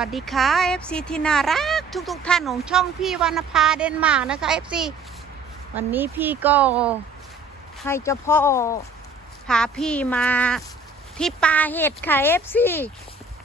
วัสดีค่ะ FC ที่น่ารักทุกๆทท่านของช่องพี่วรรณภาเดนมาร์กนะคะ FC วันนี้พี่ก็ให้เจ้าพ่อพาพี่มาที่ป่าเห็ดค่ะ FC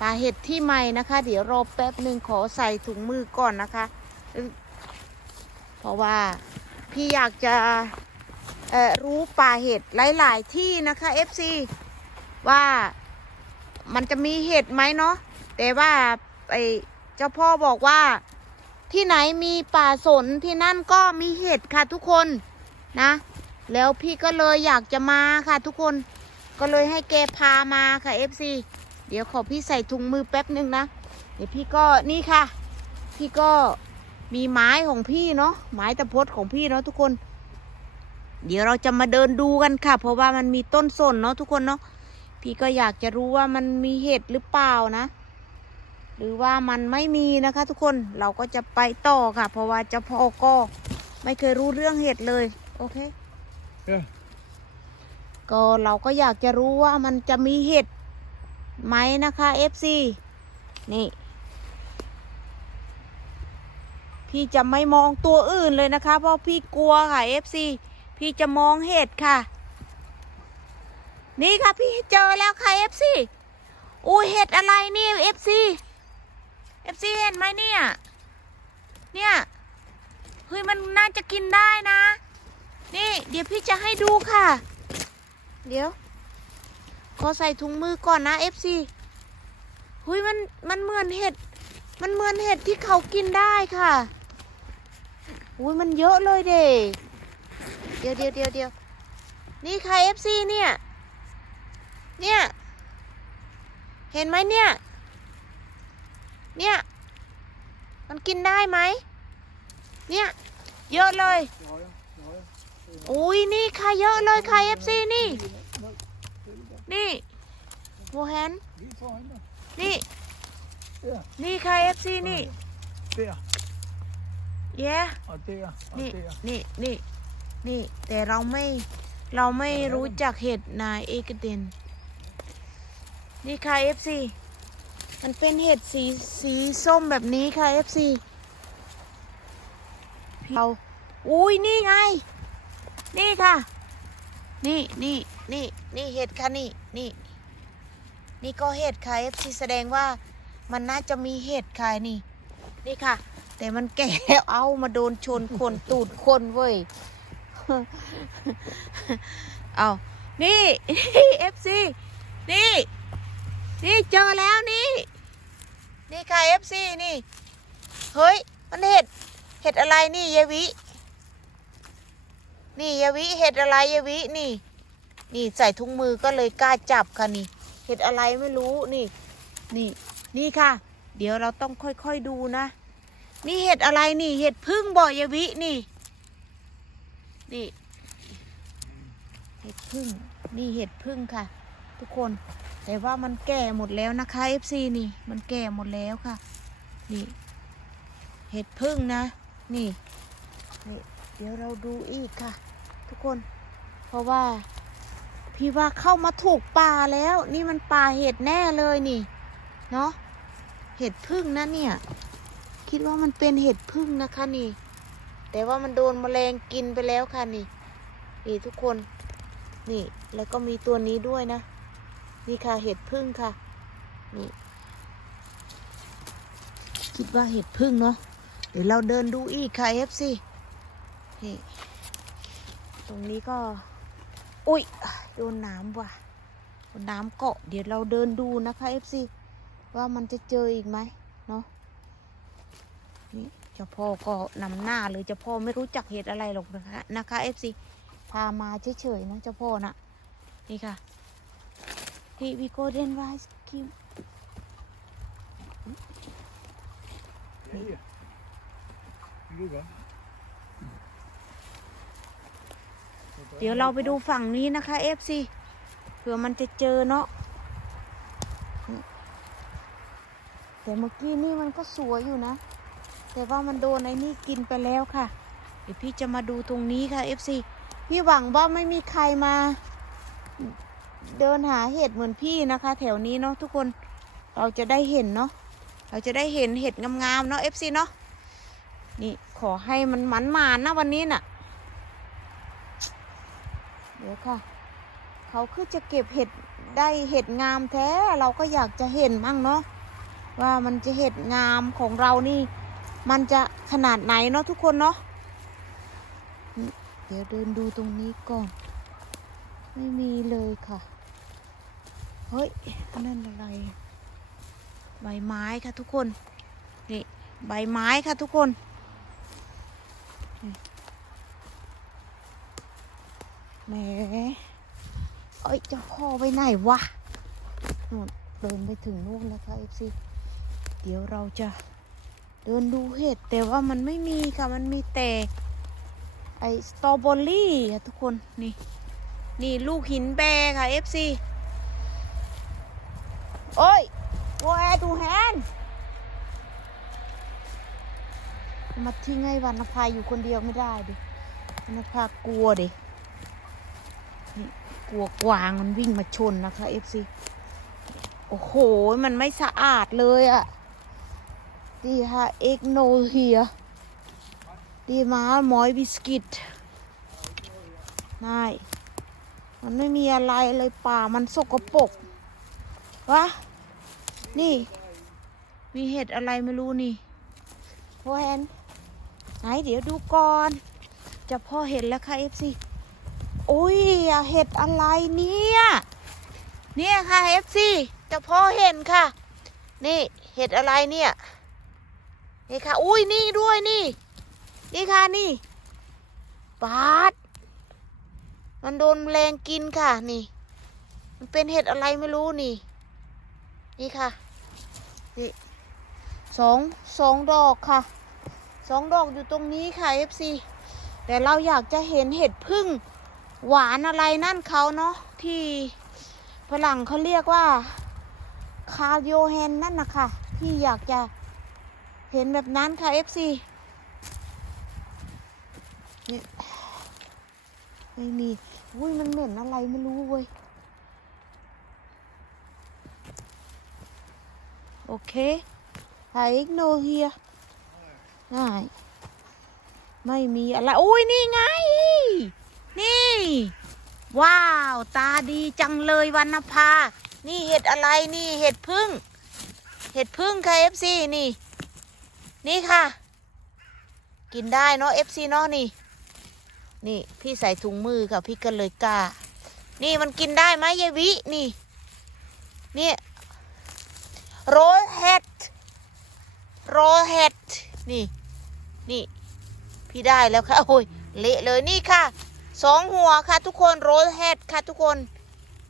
ป่าเห็ดที่ใหม่นะคะ เดี๋ยวรอแป๊บหนึ่งขอใส่ถุงมือก่อนนะคะ เพราะว่าพี่อยากจะรู้ป่าเห็ดหลาย ๆ ที่นะคะ FC ว่ามันจะมีเห็ดไหมเนาะแต่ว่า ไอเจ้าพ่อบอกว่า ที่ไหนมีป่าสนที่นั่นก็มีเห็ดค่ะทุกคนนะ แล้วพี่ก็เลยอยากจะมาค่ะทุกคน ก็เลยให้แกพามาค่ะ FC เดี๋ยวขอพี่ใส่ถุงมือแป๊บหนึ่งนะ เดี๋ยวพี่ก็นี่ค่ะ พี่ก็มีไม้ของพี่เนาะไม้ตะพดของพี่เนาะทุกคน เดี๋ยวเราจะมาเดินดูกันค่ะ เพราะว่ามันมีต้นสนเนาะทุกคนเนาะพี่ก็อยากจะรู้ว่ามันมีเห็ดหรือเปล่านะ หรือว่ามันไม่มีนะคะ ทุกคนเราก็จะไปต่อค่ะ เพราะว่าเจ้าพ่อก็ไม่เคยรู้เรื่องเห็ดเลยโอเค Ja. ก็เราก็อยากจะรู้ว่ามันจะมีเห็ดไหมนะคะ FC นี่ พี่จะไม่มองตัวอื่นเลยนะคะ เพราะพี่กลัวค่ะ FC พี่จะมองเห็ดค่ะ นี่ค่ะพี่เจอแล้วค่ะ FC อุ้ยเห็ดอะไรนี่ FC FC เห็นไหมเนี่ย เนี่ย เฮ้ยมันน่าจะกินได้นะ นี่ เดี๋ยวพี่จะให้ดูค่ะ เดี๋ยว ขอใส่ถุงมือก่อนนะ FC เฮ้ยมันมันเหมือนเห็ด มันเหมือนเห็ดที่เขากินได้ค่ะอุ้ยมันเยอะเลยเด็เดี๋ยวเดี๋ยวเดี๋ยวเดี๋ยวนี่ค่ะ FC เนี่ย เนี่ย เห็นไหมเนี่ย เนี่ย มันกินได้ไหม เนี่ย เยอะเลย Ja, ja, ja, ja. อุ้ยนี่ค่ะเยอะเลยค่ะ FC นี่ นี่โมแฮน Vi tar en då. นี่ Ja, นี่ค่ะ FC นี่ der. เย้ Og der. Og นี่ der. นี่นี่นี่ แต่เราไม่ เราไม่รู้จักเห็ดนายเอกเดนนี่ค่ะ FC มันเป็นเห็ดสีสีส้มแบบนี้ค่ะ FC เราอุ้ยนี่ไง นี่ค่ะ นี่นี่นี่นี่เห็ดค่ะนี่นี่ นี่ก็เห็ดค่ะ FC แสดงว่ามันน่าจะมีเห็ดค่ะนี่ นี่ค่ะ แต่มันแก่แล้วเอามาโดนชนคนตูดคนเว้ยเอานี่นี่เอฟซีนี่ นี่เจอแล้วนี่ นี่ค่ะเอฟซีนี่ เฮ้ย มันเห็ด เห็ดอะไรนี่เยวิ นี่เยวิเห็ดอะไรเยวินี่ นี่ใส่ถุงมือก็เลยกล้าจับค่ะนี่ เห็ดอะไรไม่รู้นี่ นี่ นี่ค่ะ เดี๋ยวเราต้องค่อยๆดูนะ นี่เห็ดอะไรนี่ เห็ดพึ่งบ่อยวินี่ นี่ เห็ดพึ่ง นี่เห็ดพึ่งค่ะ ทุกคน แต่ว่ามันแก่หมดแล้วนะคะ FC นี่มันแก่หมดแล้วค่ะ นี่ เห็ดพึ่งนะ นี่นี่เดี๋ยวเราดูอีกค่ะ ทุกคน เพราะว่า พี่ว่าเข้ามาถูกป่าแล้ว นี่มันป่าเห็ดแน่เลยนี่ เนาะเห็ดพึ่งนะเนี่ย คิดว่ามันเป็นเห็ดพึ่งนะคะนี่ แต่ว่ามันโดนแมลงกินไปแล้วค่ะนี่นี่ทุกคน นี่แล้วก็มีตัวนี้ด้วยนะ นี่ค่ะเห็ดพึ่งค่ะ นี่คิดว่าเห็ดพึ่งเนาะเดี๋ยวเราเดินดูอีกค่ะเอฟซีนี่ตรงนี้ก็ อุ้ยโดนน้ำว่ะโดนน้ำเกาะ เดี๋ยวเราเดินดูนะคะเอฟซีว่ามันจะเจออีกไหมเนาะนี่เจ้าพ่อก็นำหน้าเลยเจ้าพ่อไม่รู้จักเหตุอะไรหรอกนะคะนะคะเอฟซีพามาเฉยๆนะเจ้าพ่อนะนี่ค่ะ ที่วิโกเดนไวส์คิม Ja, ja. Det går godt. เดี๋ยวเราไปดูฝั่งนี้นะคะเอฟซีเผื่อมันจะเจอเนาะแต่เมื่อกี้นี่มันก็สวยอยู่นะ แต่ว่ามันโดนไอ้นี่กินไปแล้วค่ะ เดี๋ยวพี่จะมาดูตรงนี้ค่ะ FC พี่หวังว่าไม่มีใครมา เดินหาเห็ดเหมือนพี่นะคะ แถวนี้เนาะทุกคนเราจะได้เห็นเนาะเราจะได้เห็นเห็ดงามๆเนาะ FC เนาะนี่ขอให้มันมันมานะวันนี้น่ะ เดี๋ยวค่ะ เขาคือจะเก็บเห็ดได้เห็ดงามแท้เราก็อยากจะเห็นมั่งเนาะว่ามันจะเห็ดงามของเรานี่ มันจะขนาดไหนเนาะทุกคนเนาะเดี๋ยวเดินดูตรงนี้ก่อน ไม่มีเลยค่ะ เฮ้ยนั่นอะไร ใบไม้ค่ะทุกคน นี่ ใบไม้ค่ะทุกคนแหมเอ้ยจ้าพ่อไปไหนวะนู่นเดินไปถึงนู่นแล้วค่ะเอฟซีเดี๋ยวเราจะเดินดูเห็ดแต่ว่ามันไม่มีค่ะ มันมีแต่ ไอสตรอเบอรี่ค่ะทุกคน นี่ นี่ลูกหินแบร์ค่ะ FC โอ้ย where to hand มาทิ้งให้วรรณภาอยู่คนเดียวไม่ได้ดิวรรณภากลัวดินี่กลัวกวางมันวิ่งมาชนนะคะ FC โอ้โห มันไม่สะอาดเลยอะดีค่ะเอ็กโนเฮียดีมาหมอยบิสกิตนายมันไม่มีอะไรเลยป่ามันสกปรกวะ นี่ มีเห็ดอะไรไม่รู้นี่พ่อเห็นไหนเดี๋ยวดูก่อน จะพ่อเห็นแล้วค่ะเอฟซีโอ้ยเห็ดอะไรเนี่ย เนี่ยค่ะเอฟซีจะพ่อเห็นค่ะ นี่เห็ดอะไรเนี่ย นี่ค่ะ อุ้ยนี่ด้วยนี่ นี่ค่ะนี่ปาดมันโดนแมลงกินค่ะนี่ มันเป็นเห็ดอะไรไม่รู้นี่ นี่ค่ะ นี่สองสองดอกค่ะสองดอกอยู่ตรงนี้ค่ะ FC แต่เราอยากจะเห็นเห็ดพึ่งหวานอะไรนั่นเขาเนาะที่ฝรั่งเขาเรียกว่าคาร์โยแฮนนั่นนะคะที่อยากจะเห็นแบบนั้นค่ะ FC นี่ไม่มีอุ้ยมันเหม็นอะไรไม่รู้เว้ย โอเคไฮอิกโนเฮียได้ไม่มีอะไรอุ้ย นี่ไง นี่ ว้าว ตาดีจังเลยวันนภา นี่เห็ดอะไร นี่เห็ดพึ่ง เห็ดพึ่งค่ะ FC นี่ นี่ค่ะ กินได้เนาะ FC เนาะนี่ นี่ พี่ใส่ถุงมือค่ะพี่ก็เลยกล้า นี่มันกินได้ไหมยายวิ นี่นี่ โรสเห็ดโรสเห็ดนี่ นี่ พี่ได้แล้วค่ะ โอ้ย เละเลยนี่ค่ะ สองหัวค่ะทุกคนโรสเห็ดค่ะทุกคน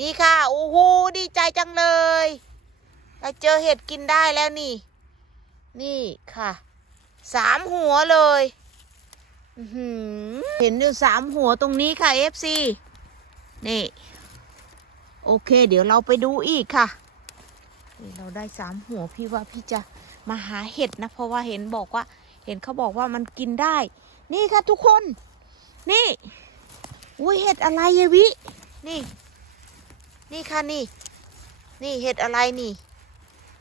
นี่ค่ะ โอ้โห ดีใจจังเลยเราเจอเห็ดกินได้แล้วนี่ นี่ค่ะ สามหัวเลยอื้อหือเห็นอยู่สามหัวตรงนี้ค่ะ FC นี่ โอเค เดี๋ยวเราไปดูอีกค่ะ นี่เราได้สามหัวพี่ว่าพี่จะมาหาเห็ดนะ เพราะว่าเห็นบอกว่า เห็นเขาบอกว่ามันกินได้ นี่ค่ะทุกคน นี่อุ้ยเห็ดอะไรเยวิ นี่ นี่ค่ะนี่ นี่เห็ดอะไรนี่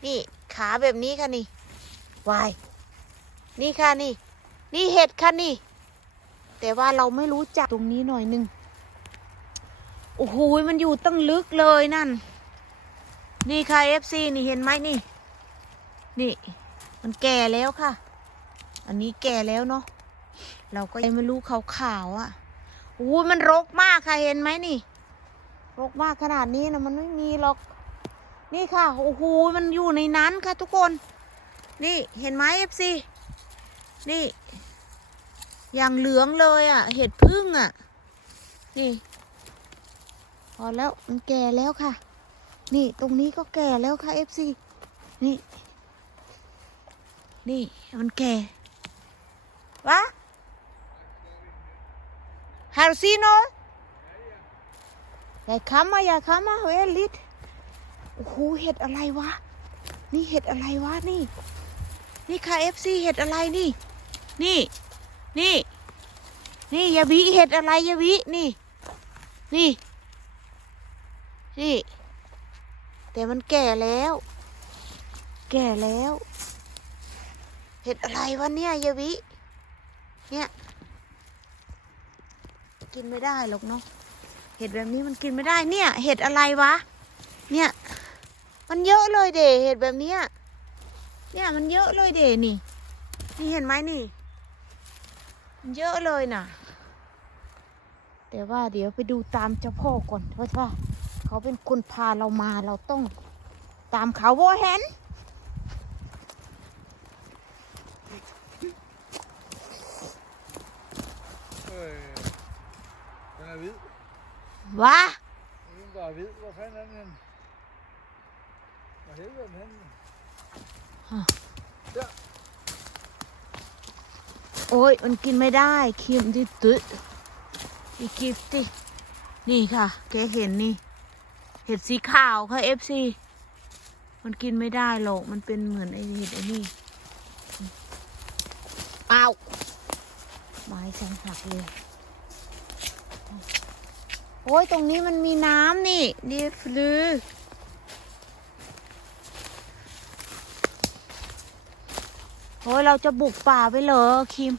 นี่ขาแบบนี้ค่ะนี่วายนี่ค่ะนี่ นี่เห็ดค่ะนี่ แต่ว่าเราไม่รู้จักตรงนี้หน่อยหนึงโอ้โหมันอยู่ตั้งลึกเลยนั่น นี่ค่ะ FC นี่เห็นไหมนี่ นี่ มันแก่แล้วค่ะ อันนี้แก่แล้วเนาะเราก็ยังไม่รู้ขาวๆอะ่ะโอ้ยมันรกมากค่ะเห็นไหมนี่ รกมากขนาดนี้นะมันไม่มีหรอก นี่ค่ะโอ้โหมันอยู่ในนั้นค่ะทุกคน นี่เห็นไหม FC นี่อย่างเหลืองเลยอะ่ะ เห็ดพึ่งอะ่ะ นี่ พอแล้วมันแก่แล้วค่ะ นี่ตรงนี้ก็แก่แล้วค่ะ FC นี่ นี่มันแก่วะฮาร์ซีโนอย่าคำมาอย่าคำมาเวลิดโอ้โหเห็ดอะไรวะ นี่เห็ดอะไรวะนี่ นี่ค่ะ FC เห็ดอะไรนี่ นี่ นี่ นี่ยาบิเห็ดอะไรยาบินี่ นี่ นี่ แต่มันแก่แล้ว แก่แล้ว เห็ดอะไรวะเนี่ยยายวิ เนี่ย กินไม่ได้หรอกเนาะเห็ดแบบนี้มันกินไม่ได้เนี่ย เห็ดอะไรวะ เนี่ย มันเยอะเลยเดเห็ดแบบเนี้ยเนี่ยมันเยอะเลยเดนี่ นี่เห็นไหมนี่ มันเยอะเลยน่ะ แต่ว่าเดี๋ยวไปดูตามเจ้าพ่อก่อนเพราะว่า เขาเป็นคนพาเรามาเราต้องตามเขาโวเห็น Øh, den er hvid. วะ Den der er hvid. Hvor fanden er den henne? Hvor helvede er den henne? โอ้ยมันกินไม่ได้เค็มดิตึ๊ดอีกิฟตินี่ค่ะ แกเห็นนี่ เห็ดสีขาวค่ะเอฟซีมันกินไม่ได้หรอก มันเป็นเหมือนไอเห็ดไอ้นี่อ้าวไม้ฉันหักเลย โอ้ย ตรงนี้มันมีน้ำนี่ดีฟลือโอ้ย เราจะบุกป่าไปเหรอ คิม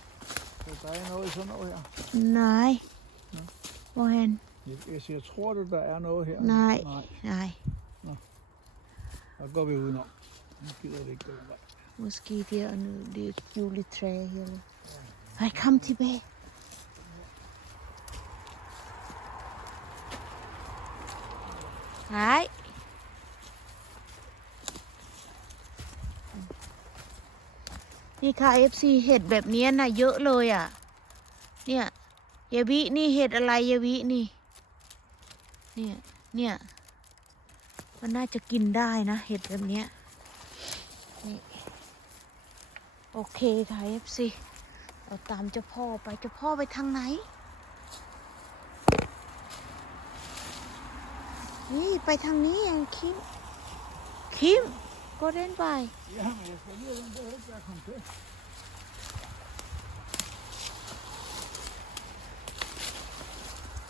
Så der er noget i sådan noget her. นายโมเห็น Jeg, jeg siger, tror du, der er noget her? Nej. Nej, นาย så går vi udenom. Nu gider vi ikke gå den vej. måske det er nu det er et juletræ her Hej, kom tilbage Hej Ừ. นี่ค่ะ FC เห็ดแบบเนี้ยน่ะเยอะเลยอะ เนี่ยยาวินี่เห็ดอะไรยาวินี่ เนี่ย เนี่ย มันน่าจะกินได้นะ เห็ดแบบเนี้ยนี่โอเคค่ะ FC เราตามเจ้าพ่อไปเจ้าพ่อไปทางไหน นี่ไปทางนี้ยังคิม คิมก็เล่นไป yeah,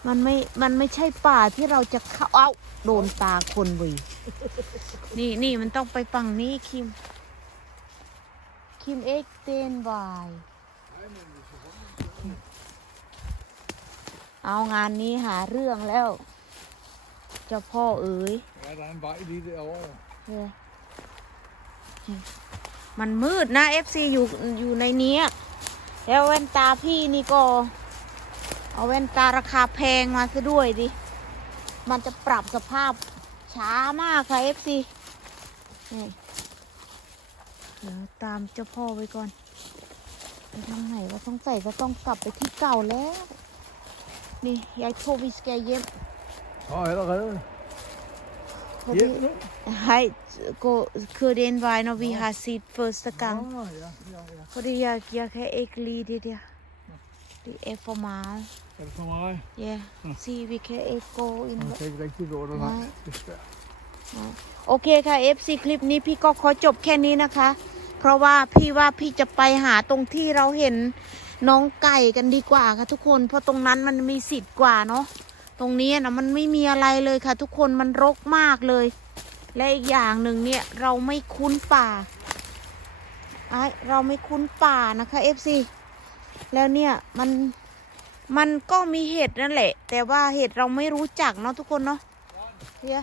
มันไม่ มันไม่ใช่ป่าที่เราจะเข้าเอ้าโดนตาคนเวยนี่นี่มันต้องไปฝั่งนี้คิม คิมเอ็กเตนบายเอางานนี้หาเรื่องแล้ว เจ้าพ่อเอ๋ยมันมืดนะเอฟซีอยู่อยู่ในนี้ แล้วแว่นตาพี่นี่ก็ เอาแว่นตาราคาแพงมาซะด้วยดิ มันจะปรับสภาพช้ามากค่ะเอฟซีนี่เดี๋ยวตามเจ้าพ่อไว้ก่อน ไปทางไหนว่าต้องใส่ก็ต้องกลับไปที่เก่าแล้ว นี่ยายโทวิสแกเย็บ Så allerede. พอดี Hjem nu. Hej, gå, kør den vej, når vi har set første gang. Nå, ja, ja, ja. Fordi jeg, jeg kan ikke lide det der. Det er for meget. Er det for mig? Ja, Mm. sig, vi kan ikke gå ind. Jeg kan ikke rigtig gå der, Nej. nej. Det er svært. โอเคค่ะ FC คลิปนี้พี่ก็ขอจบแค่นี้นะคะ เพราะว่าพี่ว่าพี่จะไปหาตรงที่เราเห็นน้องไก่กันดีกว่าค่ะทุกคน เพราะตรงนั้นมันมีสิทธิ์กว่าเนาะ ตรงนี้นะมันไม่มีอะไรเลยค่ะ ทุกคน มันรกมากเลย และอีกอย่างหนึ่งเนี่ยเราไม่คุ้นป่าไอเราไม่คุ้นป่านะคะ FC แล้วเนี่ยมันมันก็มีเห็ดนั่นแหละ แต่ว่าเห็ดเราไม่รู้จักเนาะทุกคนเนาะเฮีย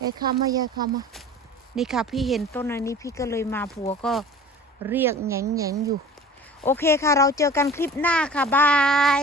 ยายคำมายายคำมานี่ค่ะพี่เห็นต้นอันนี้พี่ก็เลยมาผัวก็เรียกแหงแหงอยู่ โอเคค่ะ เราเจอกันคลิปหน้าค่ะ บาย